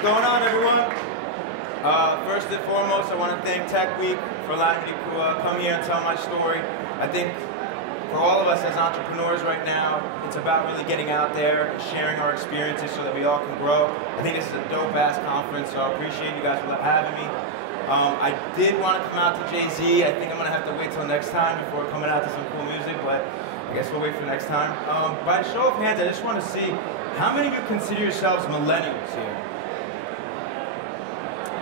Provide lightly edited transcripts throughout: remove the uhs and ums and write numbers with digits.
What's going on, everyone? First and foremost, I want to thank Techweek for allowing me to come here and tell my story. I think for all of us as entrepreneurs right now, it's about really getting out there and sharing our experiences so that we all can grow. I think this is a dope-ass conference, so I appreciate you guys for having me. I did want to come out to Jay-Z. I think I'm going to have to wait till next time before coming out to some cool music, but I guess we'll wait for next time. By show of hands, I just want to see how many of you consider yourselves millennials here?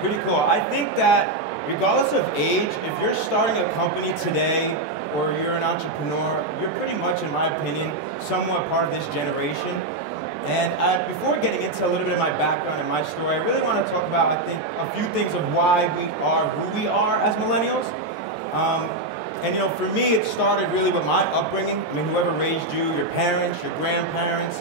Pretty cool. I think that regardless of age, if you're starting a company today or you're an entrepreneur, you're pretty much, in my opinion, somewhat part of this generation. And before getting into a little bit of my background and my story, I really want to talk about, I think, a few things of why we are who we are as millennials. And you know, for me, it started really with my upbringing. I mean, whoever raised you, your parents, your grandparents,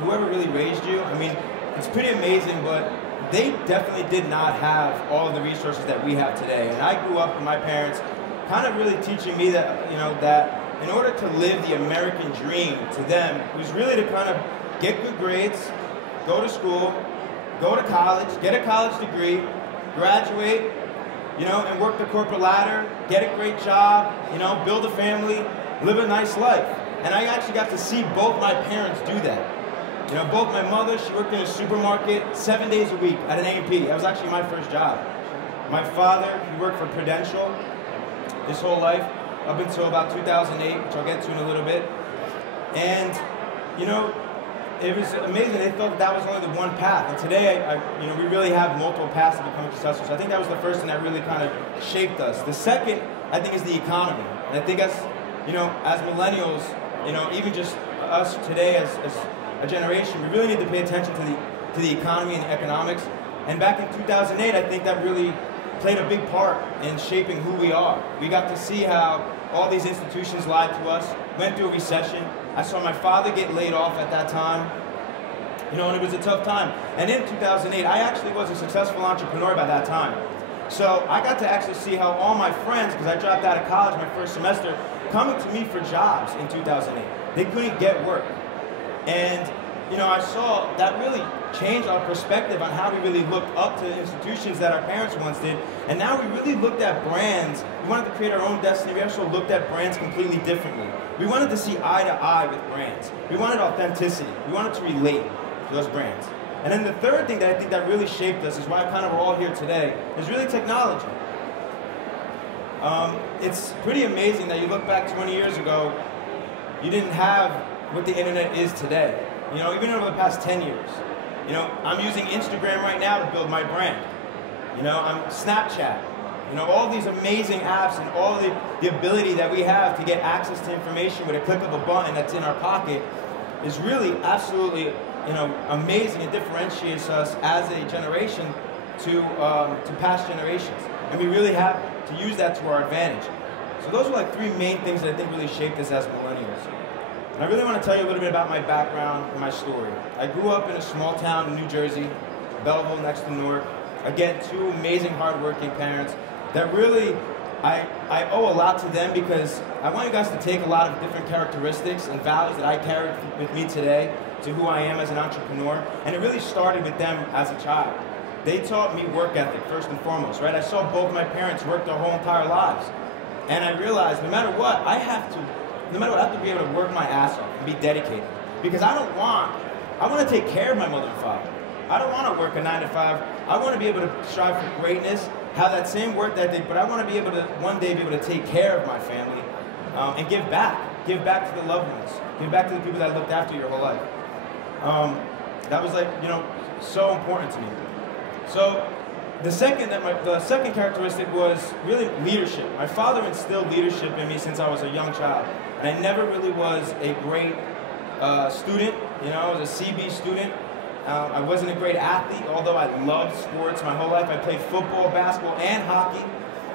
whoever really raised you, I mean, it's pretty amazing, but they definitely did not have all of the resources that we have today. And I grew up with my parents kind of really teaching me that, you know, that in order to live the American dream to them was really to kind of get good grades, go to school, go to college, get a college degree, graduate, you know, and work the corporate ladder, get a great job, you know, build a family, live a nice life. And I actually got to see both my parents do that. You know, both my mother, she worked in a supermarket 7 days a week at an A&P. That was actually my first job. My father, he worked for Prudential his whole life, up until about 2008, which I'll get to in a little bit. And, you know, it was amazing. They thought that was only the one path. And today, you know, we really have multiple paths to becoming successful. So I think that was the first thing that really kind of shaped us. The second, I think, is the economy. And I think as, you know, as millennials, you know, even just us today as a generation, we really need to pay attention to the economy and the economics. And back in 2008, I think that really played a big part in shaping who we are. We got to see how all these institutions lied to us, went through a recession. I saw my father get laid off at that time, you know, and it was a tough time. And in 2008, I actually was a successful entrepreneur by that time. So I got to actually see how all my friends, because I dropped out of college my first semester, coming to me for jobs in 2008. They couldn't get work. And, you know, I saw that really changed our perspective on how we really looked up to institutions that our parents once did. And now we really looked at brands. We wanted to create our own destiny. We also looked at brands completely differently. We wanted to see eye to eye with brands. We wanted authenticity. We wanted to relate to those brands. And then the third thing that I think that really shaped us is why kind of we're all here today, is really technology. It's pretty amazing that you look back 20 years ago, you didn't have what the internet is today. You know, even over the past 10 years. You know, I'm using Instagram right now to build my brand. You know, I'm Snapchat. You know, all these amazing apps and all the ability that we have to get access to information with a click of a button that's in our pocket is really absolutely, you know, amazing. It differentiates us as a generation to past generations. And we really have to use that to our advantage. So those are like three main things that I think really shaped us as millennials. And I really want to tell you a little bit about my background and my story. I grew up in a small town in New Jersey, Belleville next to Newark. Again, two amazing, hardworking parents that really, I owe a lot to them because I want you guys to take a lot of different characteristics and values that I carried with me today to who I am as an entrepreneur. And it really started with them as a child. They taught me work ethic, first and foremost, right? I saw both my parents work their whole entire lives. And I realized no matter what, I have to be able to work my ass off and be dedicated. Because I want to take care of my mother and father. I don't want to work a 9 to 5. I want to be able to strive for greatness, have that same work ethic, but I want to be able to one day be able to take care of my family and give back to the loved ones, give back to the people that looked after your whole life. That was like, you know, so important to me. So the second characteristic was really leadership. My father instilled leadership in me since I was a young child. And I never really was a great student. You know, I was a CB student. I wasn't a great athlete, although I loved sports my whole life. I played football, basketball, and hockey.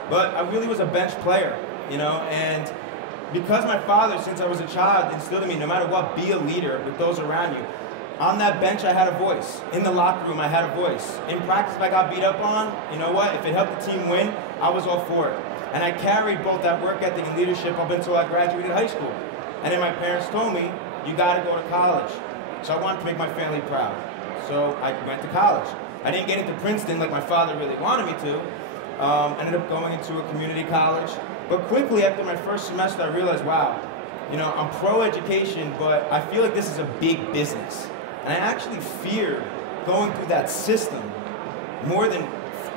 But I really was a bench player, you know. And because my father, since I was a child, instilled in me, no matter what, be a leader with those around you. On that bench, I had a voice. In the locker room, I had a voice. In practice, if I got beat up on, you know what? If it helped the team win, I was all for it. And I carried both that work ethic and leadership up until I graduated high school. And then my parents told me, you got to go to college. So I wanted to make my family proud. So I went to college. I didn't get into Princeton like my father really wanted me to. Ended up going into a community college. But quickly after my first semester, I realized, wow, you know, I'm pro-education, but I feel like this is a big business. And I actually fear going through that system more than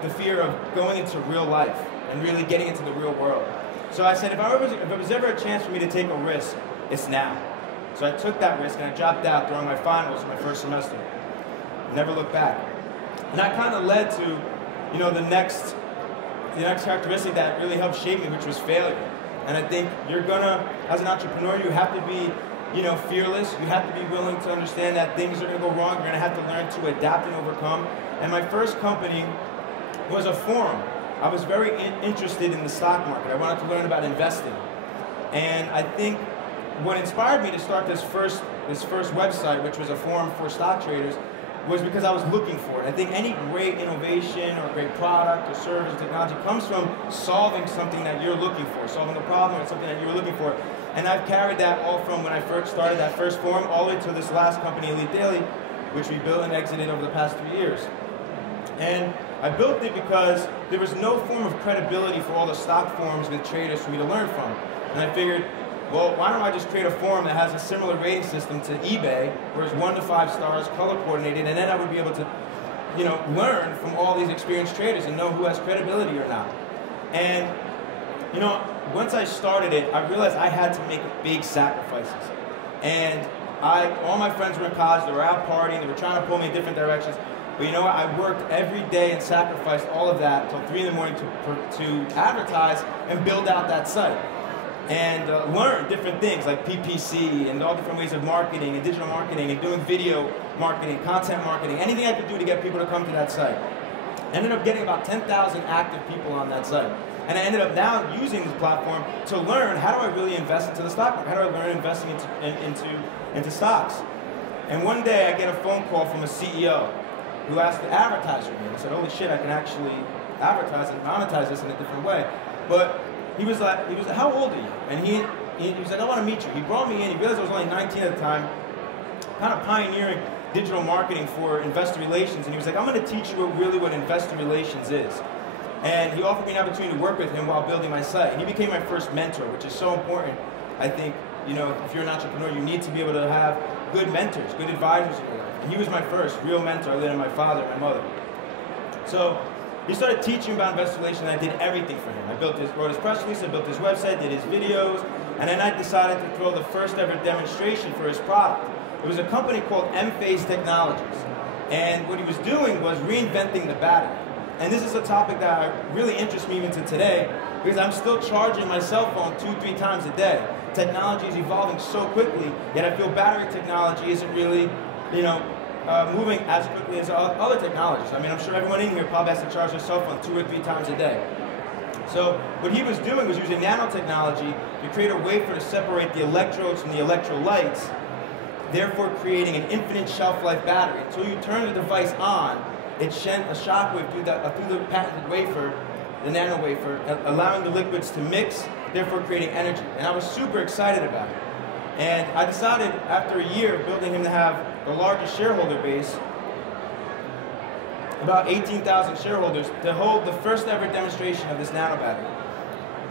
the fear of going into real life and really getting into the real world. So I said, if it was ever a chance for me to take a risk, it's now. So I took that risk and I dropped out during my finals in my first semester. Never looked back. And that kind of led to, you know, the next characteristic that really helped shape me, which was failure. And I think you're gonna, as an entrepreneur, you have to be, you know, fearless. You have to be willing to understand that things are gonna go wrong. You're gonna have to learn to adapt and overcome. And my first company was a forum. I was very interested in the stock market. I wanted to learn about investing. And I think what inspired me to start this first website, which was a forum for stock traders, was because I was looking for it. I think any great innovation or great product or service or technology comes from solving something that you're looking for, solving a problem or something that you were looking for. And I've carried that all from when I first started that first forum all the way to this last company, Elite Daily, which we built and exited over the past 3 years. And I built it because there was no form of credibility for all the stock forums with traders for me to learn from. And I figured, well, why don't I just create a forum that has a similar rating system to eBay, where it's 1 to 5 stars, color coordinated, and then I would be able to, you know, learn from all these experienced traders and know who has credibility or not. And, you know, once I started it, I realized I had to make big sacrifices. And all my friends were in college, they were out partying, they were trying to pull me in different directions. But you know what, I worked every day and sacrificed all of that until 3 in the morning to advertise and build out that site. And learn different things like PPC and all different ways of marketing and digital marketing and doing video marketing, content marketing, anything I could do to get people to come to that site. Ended up getting about 10,000 active people on that site. And I ended up now using this platform to learn, how do I really invest into the stock market? How do I learn investing into stocks? And one day I get a phone call from a CEO who asked to advertise with me. I said, holy shit, I can actually advertise and monetize this in a different way. But he was like, how old are you? And he was like, I want to meet you. He brought me in. He realized I was only 19 at the time, kind of pioneering digital marketing for investor relations. And he was like, I'm going to teach you what investor relations is. And he offered me an opportunity to work with him while building my site. And he became my first mentor, which is so important. I think, you know, if you're an entrepreneur, you need to be able to have good mentors, good advisors in your life. And he was my first real mentor, other than my father and my mother. So he started teaching about investor relations, and I did everything for him. I wrote his press release, I built his website, did his videos, and then I decided to throw the first ever demonstration for his product. It was a company called M-Phase Technologies. And what he was doing was reinventing the battery. And this is a topic that really interests me even to today, because I'm still charging my cell phone 2-3 times a day. Technology is evolving so quickly, yet I feel battery technology isn't really, you know, moving as quickly as other technologies. I mean, I'm sure everyone in here probably has to charge their cell phone 2 or 3 times a day. So what he was doing was using nanotechnology to create a wafer to separate the electrodes from the electrolytes, therefore creating an infinite shelf-life battery. Until you turn the device on, it sent a shockwave through the patented wafer, the nano wafer, allowing the liquids to mix, therefore creating energy. And I was super excited about it. And I decided after a year of building him to have the largest shareholder base, about 18,000 shareholders, to hold the first ever demonstration of this nano battery.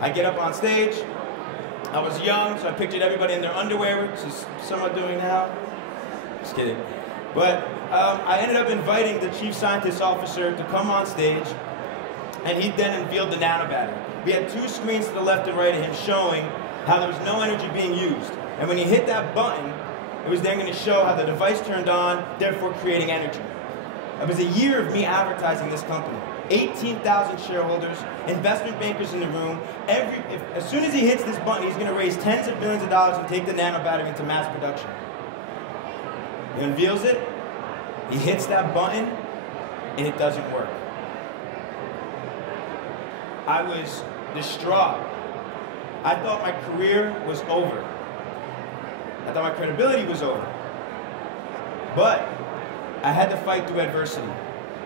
I get up on stage. I was young, so I pictured everybody in their underwear, which is somewhat doing now. Just kidding. But I ended up inviting the chief scientist officer to come on stage, and he then unveiled the nano battery. We had 2 screens to the left and right of him showing how there was no energy being used. And when he hit that button, it was then going to show how the device turned on, therefore creating energy. It was a year of me advertising this company. 18,000 shareholders, investment bankers in the room. As soon as he hits this button, he's going to raise tens of millions of dollars and take the nano battery into mass production. He unveils it, he hits that button, and it doesn't work. I was distraught. I thought my career was over. I thought my credibility was over. But I had to fight through adversity.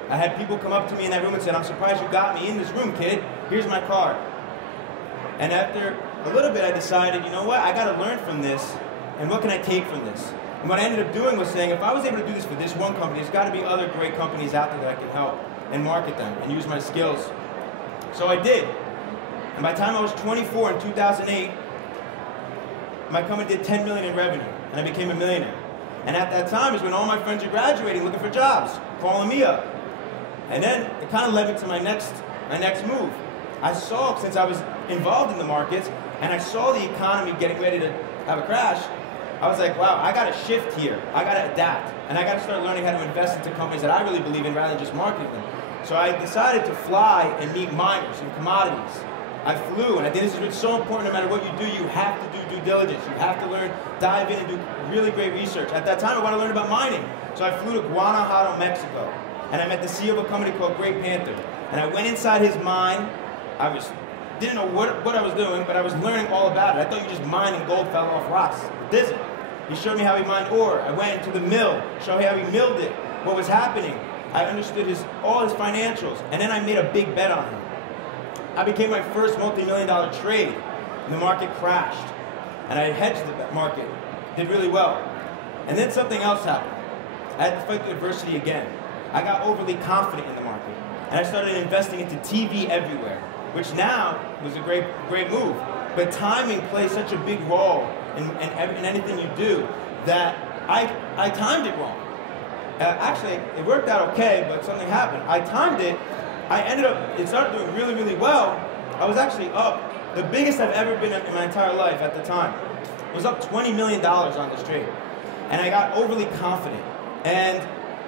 I had people come up to me in that room and said, I'm surprised you got me in this room, kid. Here's my card. And after a little bit, I decided, you know what? I got to learn from this. And what can I take from this? And what I ended up doing was saying, if I was able to do this for this one company, there's got to be other great companies out there that I can help and market them and use my skills. So I did. And by the time I was 24 in 2008, my company did 10 million in revenue, and I became a millionaire. And at that time is when all my friends are graduating, looking for jobs, calling me up. And then it kind of led me to my next move. I saw, since I was involved in the markets, and I saw the economy getting ready to have a crash, I was like, wow, I got to shift here. I got to adapt. And I got to start learning how to invest into companies that I really believe in rather than just marketing them. So I decided to fly and meet miners and commodities. I flew, and I think this is so important. No matter what you do, you have to do due diligence. You have to learn, dive in and do really great research. At that time, I wanted to learn about mining. So I flew to Guanajuato, Mexico, and I met the CEO of a company called Great Panther. And I went inside his mine. Didn't know what I was doing, but I was learning all about it. I thought you just mined and gold fell off rocks. It isn't. He showed me how he mined ore. I went into the mill, showed me how he milled it, what was happening. I understood all his financials, and then I made a big bet on him. I became my first multi-million-dollar trade, and the market crashed. And I hedged the market, did really well. And then something else happened. I had to fight the adversity again. I got overly confident in the market, and I started investing into TV everywhere, which now was a great move. But timing plays such a big role in anything you do that I timed it wrong. Actually, it worked out okay, but something happened. I timed it. It started doing really, really well. I was actually up, the biggest I've ever been in my entire life at the time. I was up $20 million on this trade. And I got overly confident, and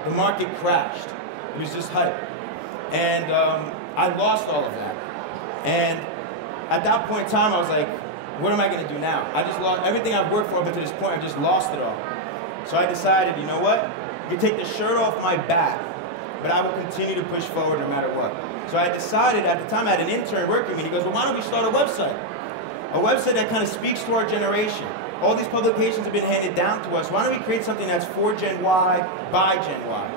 the market crashed. It was just hype. And I lost all of that. And at that point in time, I was like, what am I going to do now? I just lost everything I've worked for up to this point. I just lost it all. So I decided, you know what? You take the shirt off my back, but I will continue to push forward no matter what. So I decided, at the time I had an intern working with me. He goes, well, why don't we start a website? A website that kind of speaks to our generation. All these publications have been handed down to us. Why don't we create something that's for Gen Y, by Gen Y?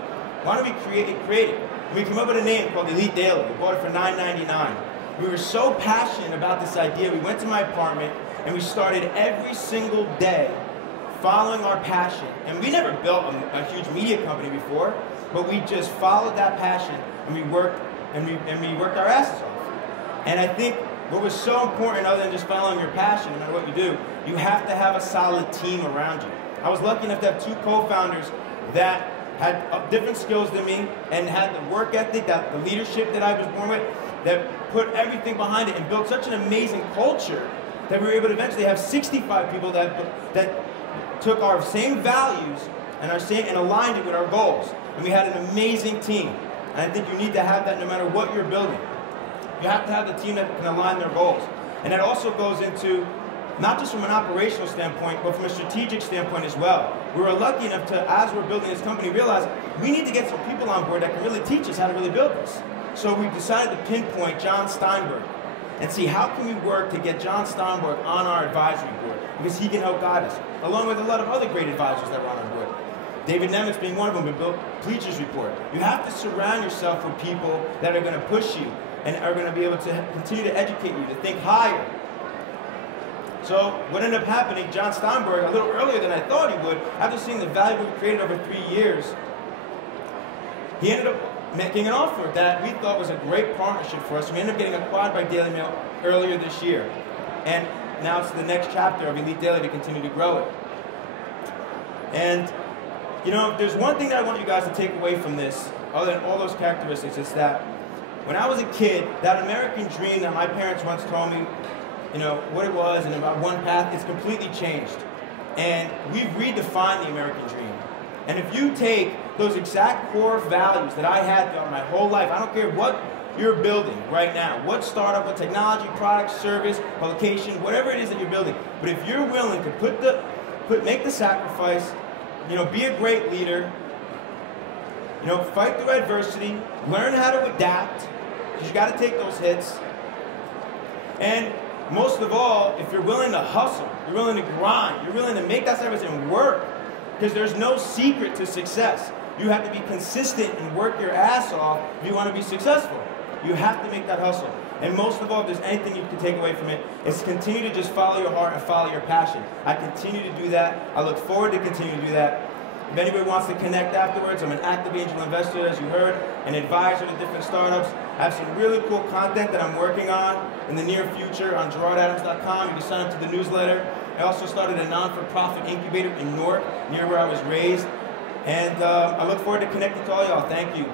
Why don't we create it? We came up with a name called Elite Daily. We bought it for $9.99. We were so passionate about this idea, we went to my apartment and we started every single day following our passion. And we never built a huge media company before, but we just followed that passion and we worked our asses off. And I think what was so important, other than just following your passion, no matter what you do, you have to have a solid team around you. I was lucky enough to have two co-founders that had different skills than me and had the work ethic, the leadership that I was born with, that put everything behind it and built such an amazing culture that we were able to eventually have 65 people that took our same values and aligned it with our goals. And we had an amazing team. And I think you need to have that no matter what you're building. You have to have the team that can align their goals. And that also goes into, not just from an operational standpoint, but from a strategic standpoint as well. We were lucky enough to, as we're building this company, realize we need to get some people on board that can really teach us how to really build this. So we decided to pinpoint John Steinberg and see how can we work to get John Steinberg on our advisory board, because he can help guide us, along with a lot of other great advisors that were on our board. David Nemitz being one of them, who built Bleacher's Report. You have to surround yourself with people that are going to push you and are going to be able to continue to educate you, to think higher. So what ended up happening, John Steinberg, a little earlier than I thought he would, after seeing the value we created over 3 years, he ended up making an offer that we thought was a great partnership for us. We ended up getting acquired by Daily Mail earlier this year. And now it's the next chapter of Elite Daily to continue to grow it. And, you know, there's one thing that I want you guys to take away from this, other than all those characteristics, is that when I was a kid, that American dream that my parents once told me, you know, what it was and about one path, it's completely changed. And we've redefined the American dream. And if you take those exact core values that I had throughout my whole life, I don't care what you're building right now, what startup, what technology, product, service, publication, whatever it is that you're building, but if you're willing to make the sacrifice, you know, be a great leader, you know, fight through adversity, learn how to adapt, because you got to take those hits, and most of all, if you're willing to hustle, you're willing to grind, you're willing to make that sacrifice and work, because there's no secret to success. You have to be consistent and work your ass off if you want to be successful. You have to make that hustle. And most of all, if there's anything you can take away from it, it's continue to just follow your heart and follow your passion. I continue to do that. I look forward to continuing to do that. If anybody wants to connect afterwards, I'm an active angel investor, as you heard, an advisor to different startups. I have some really cool content that I'm working on in the near future on GerardAdams.com. You can sign up to the newsletter. I also started a non-for-profit incubator in Newark, near where I was raised. And I look forward to connecting to all y'all. Thank you.